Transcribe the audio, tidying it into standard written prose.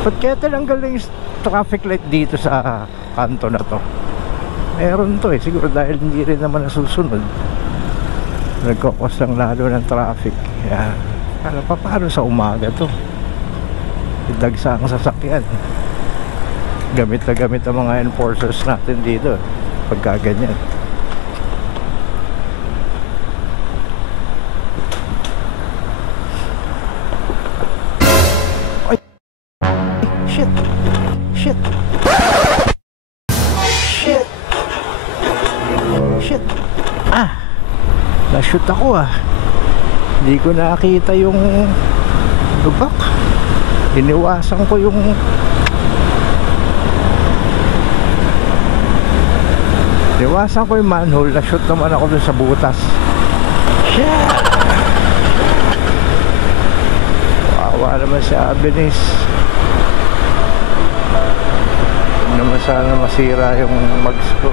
Ba't kaya tinanggal na yung traffic light dito sa kanto na to? Meron to eh, siguro dahil hindi rin naman nasusunod. Nagkakos lang lalo ng traffic. Kaya ano pa, paano sa umaga to? Dagsa ang sasakyan. Gamit na gamit ang mga enforcers natin dito pagka ganyan. Ay! Shit! Shit! Shit! Shit! Ah! Na-shoot ako ah. Hindi ko nakita yung lubak. Iniwasan ko yung manhole. Na-shoot naman ako dun sa butas. Shit! Wawa naman si Abenis. Huwag naman sana masira yung mags ko.